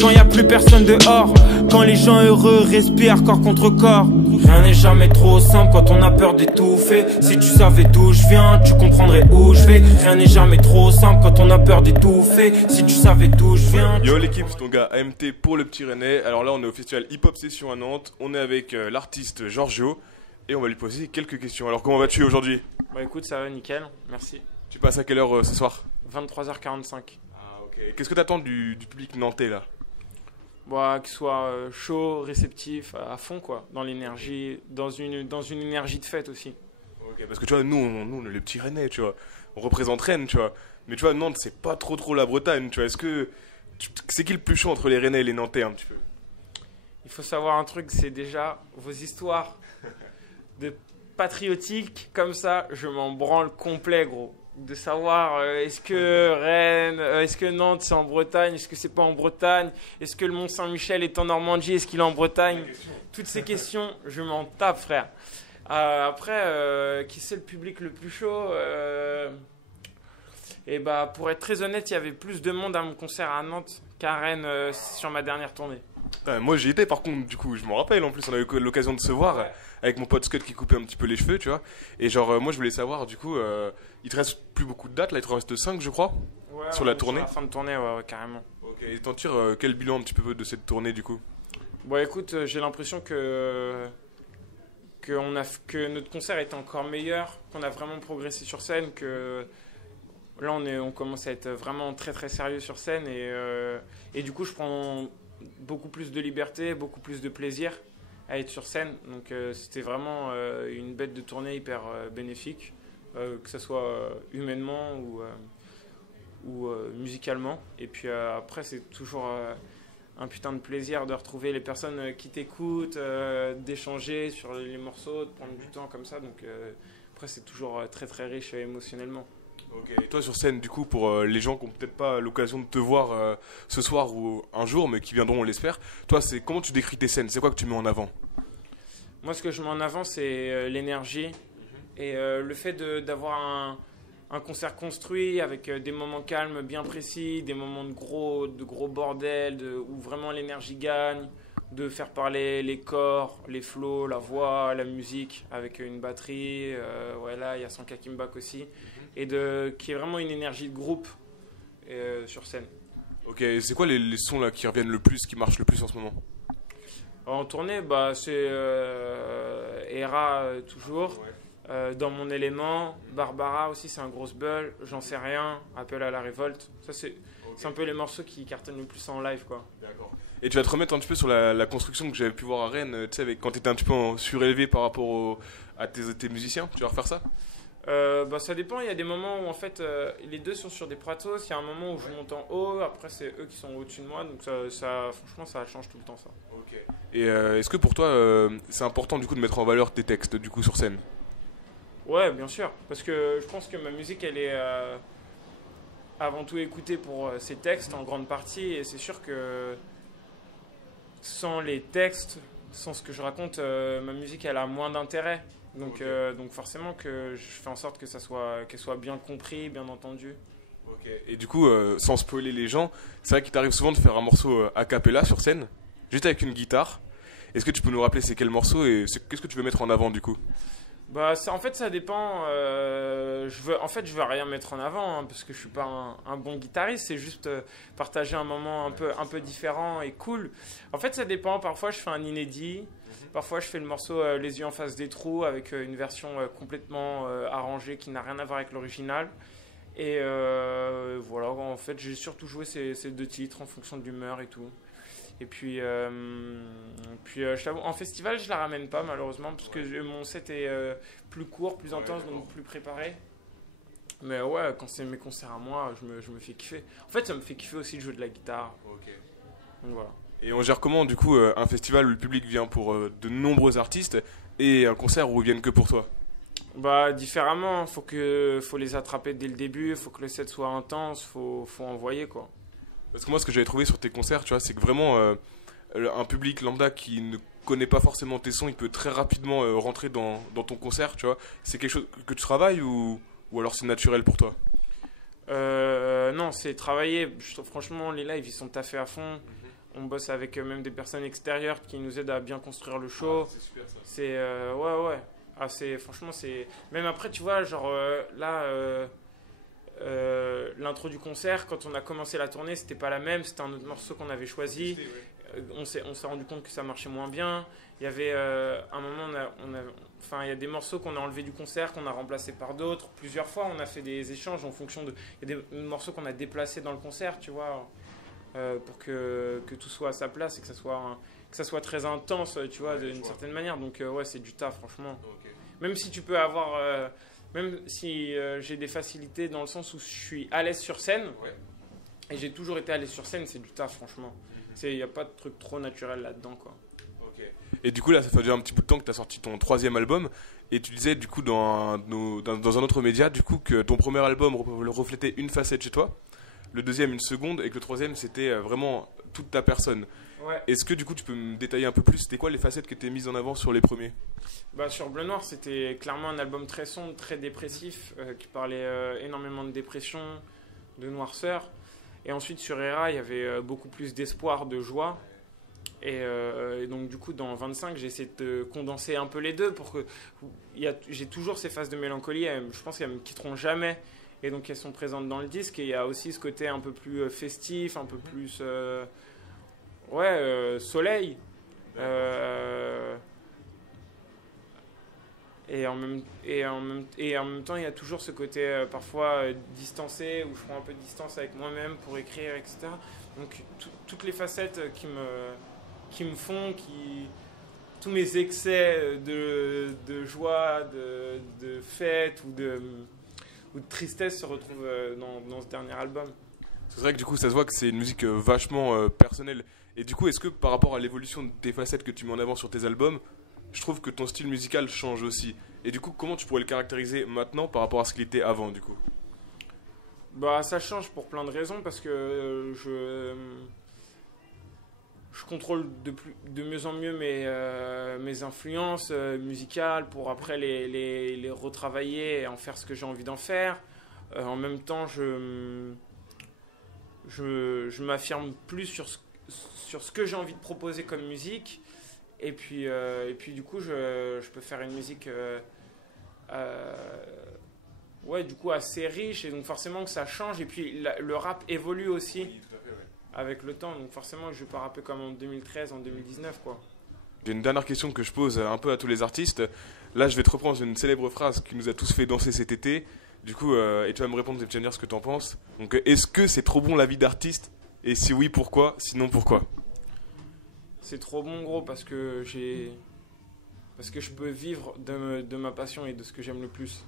Quand y a plus personne dehors, quand les gens heureux respirent corps contre corps. Rien n'est jamais trop simple quand on a peur d'étouffer. Si tu savais d'où je viens, tu comprendrais où je vais. Rien n'est jamais trop simple quand on a peur d'étouffer. Si tu savais d'où je viens. Yo l'équipe, c'est ton gars AMT pour le Petit Rennais. Alors là on est au festival Hip Hop Session à Nantes. On est avec l'artiste Giorgio et on va lui poser quelques questions. Alors comment vas-tu aujourd'hui? Bah écoute, ça va nickel, merci. Tu passes à quelle heure ce soir? 23h45. Ah ok. Qu'est-ce que t'attends du public nantais là? Bah, qu'il soit chaud, réceptif, à fond quoi, dans l'énergie, dans une énergie de fête aussi. Ok, parce que tu vois, nous on est les Petits Rennais, tu vois. On représente Rennes, tu vois. Mais tu vois, Nantes c'est pas trop la Bretagne, tu vois. Est-ce que c'est qui le plus chaud entre les Rennais et les Nantais un petit peu? Il faut savoir un truc, c'est déjà vos histoires de patriotiques comme ça, je m'en branle complet gros. De savoir est-ce que Rennes, est-ce que Nantes c'est en Bretagne, est-ce que c'est pas en Bretagne, est-ce que le Mont-Saint-Michel est en Normandie, est-ce qu'il est en Bretagne, toutes ces questions, je m'en tape frère. Après, qui c'est le public le plus chaud Et bah pour être très honnête, il y avait plus de monde à mon concert à Nantes qu'à Rennes sur ma dernière tournée. Moi j'y étais par contre, du coup, je me rappelle en plus, on a eu l'occasion de se voir avec mon pote Scott qui coupait un petit peu les cheveux, tu vois. Et genre, moi je voulais savoir, du coup, il te reste plus beaucoup de dates, là il te reste 5 je crois, sur la tournée. Sur la fin de tournée, ouais, carrément. Ok, et t'en tires quel bilan un petit peu de cette tournée du coup? Bon écoute, j'ai l'impression que notre concert est encore meilleur, qu'on a vraiment progressé sur scène, que là on commence à être vraiment très très sérieux sur scène et du coup je prends beaucoup plus de liberté, beaucoup plus de plaisir à être sur scène. Donc c'était vraiment une bête de tournée hyper bénéfique, que ce soit humainement ou musicalement. Et puis après c'est toujours un putain de plaisir de retrouver les personnes qui t'écoutent, d'échanger sur les morceaux, de prendre du temps comme ça. Donc après c'est toujours très très riche émotionnellement. Ok, et toi sur scène du coup pour les gens qui n'ont peut-être pas l'occasion de te voir ce soir ou un jour mais qui viendront on l'espère, toi c'est comment tu décris tes scènes, c'est quoi que tu mets en avant? Moi ce que je mets en avant c'est l'énergie et le fait d'avoir un concert construit avec des moments calmes bien précis, des moments de gros bordel où vraiment l'énergie gagne, de faire parler les corps, les flows, la voix, la musique avec une batterie, ouais là il y a son kakimbak aussi. Et qui est vraiment une énergie de groupe sur scène. Ok, c'est quoi les sons là qui reviennent le plus, qui marchent le plus en ce moment? En tournée, bah, c'est Hera toujours, Dans mon élément, Barbara aussi c'est un gros bull, J'en sais rien, Appel à la révolte. Ça c'est un peu les morceaux qui cartonnent le plus en live quoi. D'accord. Et tu vas te remettre un petit peu sur la construction que j'avais pu voir à Rennes, tu sais, quand tu étais un petit peu surélevé par rapport à tes musiciens, tu vas refaire ça? Bah, ça dépend, il y a des moments où en fait les deux sont sur des pratos, il y a un moment où je monte en haut, après c'est eux qui sont au-dessus de moi, donc franchement ça change tout le temps ça. Ok. Et est-ce que pour toi c'est important du coup de mettre en valeur tes textes du coup sur scène? Ouais bien sûr, parce que je pense que ma musique elle est avant tout écoutée pour ses textes en grande partie, et c'est sûr que sans les textes, sans ce que je raconte, ma musique elle a moins d'intérêt. Donc, donc forcément que je fais en sorte que qu'elle soit bien compris, bien entendu. Ok. Et du coup, sans spoiler les gens, c'est vrai qu'il t'arrive souvent de faire un morceau a cappella sur scène, juste avec une guitare. Est-ce que tu peux nous rappeler c'est quel morceau et qu'est-ce que tu veux mettre en avant du coup? Bah, en fait ça dépend. Je veux rien mettre en avant hein, parce que je suis pas un bon guitariste. C'est juste partager un moment un peu différent et cool. En fait ça dépend. Parfois je fais un inédit. Parfois, je fais le morceau Les yeux en face des trous avec une version complètement arrangée qui n'a rien à voir avec l'original. Et voilà, en fait, j'ai surtout joué ces deux titres en fonction de l'humeur et tout. Et puis, je t'avoue, en festival, je la ramène pas malheureusement parce que mon set est plus court, plus intense, donc plus préparé. Mais ouais, quand c'est mes concerts à moi, je me fais kiffer. En fait, ça me fait kiffer aussi de jouer de la guitare. Ok. Donc voilà. Et on gère comment du coup un festival où le public vient pour de nombreux artistes et un concert où ils viennent que pour toi? Bah différemment, faut les attraper dès le début, faut que le set soit intense, faut envoyer quoi. Parce que moi ce que j'avais trouvé sur tes concerts, tu vois, c'est que vraiment un public lambda qui ne connaît pas forcément tes sons, il peut très rapidement rentrer dans ton concert, tu vois. C'est quelque chose que tu travailles ou alors c'est naturel pour toi? Non, c'est travailler. Je trouve, franchement, les lives ils sont taffés à fond. on bosse avec même des personnes extérieures qui nous aident à bien construire le show. C'est super ça. C'est ouais. Ah, franchement, c'est même après, tu vois, genre là, l'intro du concert, quand on a commencé la tournée, c'était pas la même, c'était un autre morceau qu'on avait choisi. On s'est rendu compte que ça marchait moins bien. Il y avait un moment, enfin, il y a des morceaux qu'on a enlevés du concert, qu'on a remplacés par d'autres. Plusieurs fois, on a fait des échanges en fonction de. Il y a des morceaux qu'on a déplacés dans le concert, tu vois, pour que tout soit à sa place et que ça soit très intense, tu vois, d'une certaine manière. Donc, ouais, c'est du taf, franchement. Ok. Même si tu peux avoir. Même si j'ai des facilités dans le sens où je suis à l'aise sur scène, Ouais. et j'ai toujours été à l'aise sur scène, c'est du taf, franchement. Il n'y a pas de truc trop naturel là-dedans, quoi. Ok. Et du coup, là, ça fait déjà un petit bout de temps que tu as sorti ton 3e album. Et tu disais, du coup, dans un autre média, du coup, que ton premier album reflétait une facette chez toi, le deuxième une seconde, et que le troisième, c'était vraiment toute ta personne. Ouais. Est-ce que, du coup, tu peux me détailler un peu plus? C'était quoi les facettes que tu as mises en avant sur les premiers? Bah, sur Bleu Noir, c'était clairement un album très sombre, très dépressif, qui parlait énormément de dépression, de noirceur. Et ensuite, sur Era, il y avait beaucoup plus d'espoir, de joie. Et donc, du coup, dans 25, j'ai essayé de condenser un peu les deux pour que. J'ai toujours ces phases de mélancolie, je pense qu'elles ne me quitteront jamais. Et donc, elles sont présentes dans le disque. Et il y a aussi ce côté un peu plus festif, un peu plus. Soleil. Et en même temps, il y a toujours ce côté parfois distancé, où je prends un peu de distance avec moi-même pour écrire, etc. Donc toutes les facettes qui me font, tous mes excès de joie, de fête ou de tristesse se retrouvent dans ce dernier album. C'est vrai que du coup, ça se voit que c'est une musique vachement personnelle. Et du coup, est-ce que par rapport à l'évolution des facettes que tu mets en avant sur tes albums, je trouve que ton style musical change aussi. Et du coup, comment tu pourrais le caractériser maintenant par rapport à ce qu'il était avant, du coup? Bah, ça change pour plein de raisons, parce que je contrôle de mieux en mieux mes influences musicales pour après les retravailler et en faire ce que j'ai envie d'en faire. En même temps, je m'affirme plus sur ce que j'ai envie de proposer comme musique. Et puis du coup, je peux faire une musique du coup assez riche, et donc forcément que ça change. Et puis le rap évolue aussi avec le temps, donc forcément je vais pas rapper comme en 2013, en 2019, quoi. J'ai une dernière question que je pose un peu à tous les artistes. Là, je vais te reprendre une célèbre phrase qui nous a tous fait danser cet été. Du coup, et tu vas me répondre et tu vas me dire ce que tu en penses. Donc, est-ce que c'est trop bon la vie d'artiste? Et si oui, pourquoi? Sinon, pourquoi? C'est trop bon, gros, parce que je peux vivre de ma passion et de ce que j'aime le plus.